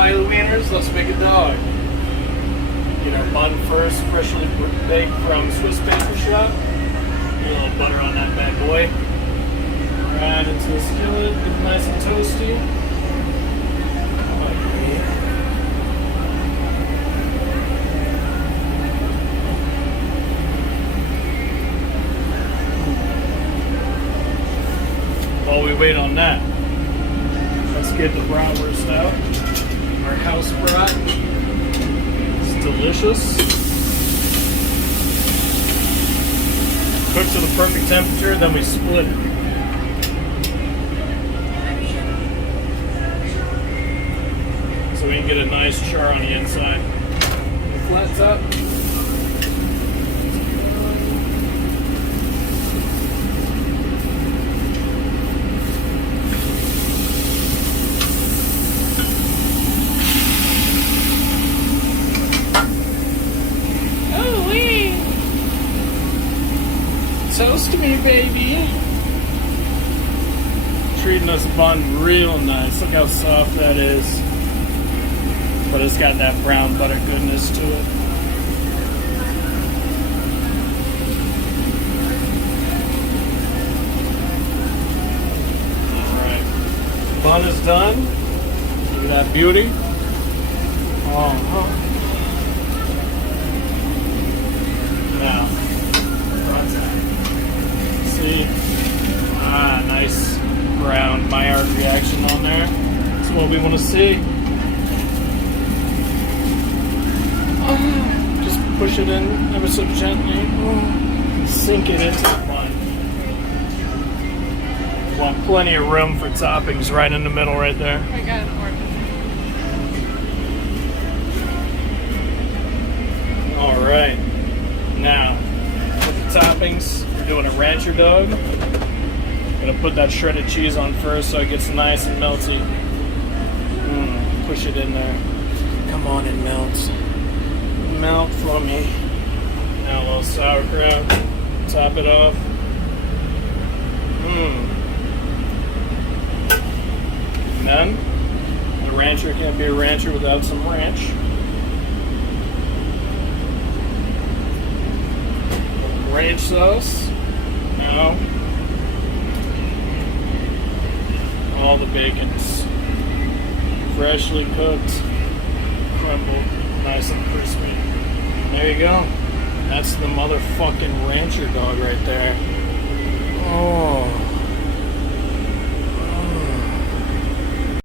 Wily wieners, let's make a dog. Get our bun first, freshly baked from Swiss Bakery Shop. Get a little butter on that bad boy. Right into the skillet, get it nice and toasty. While we wait on that, let's get the Bratwurst out. Our house brat. It's delicious. Cooked to the perfect temperature, then we split it. So we can get a nice char on the inside. Flat top. Toast me, baby. Treating this bun real nice. Look how soft that is. But it's got that brown butter goodness to it. Alright. Bun is done. Look at that beauty. Now, see? Nice brown Maillard reaction on there. That's what we want to see. Just push it in ever so gently. And sink it into the bun. Want plenty of room for toppings right in the middle right there. I got an order. Alright. Now, with the toppings, we're doing a rancher dog. Gonna put that shredded cheese on first so it gets nice and melty. Push it in there. Come on and melt. Melt for me. Now a little sauerkraut. Top it off. And then, the rancher can't be a rancher without some ranch. Ranch sauce. Now, all the bacon's freshly cooked, crumbled, nice and crispy. There you go. That's the motherfucking rancher dog right there. Oh.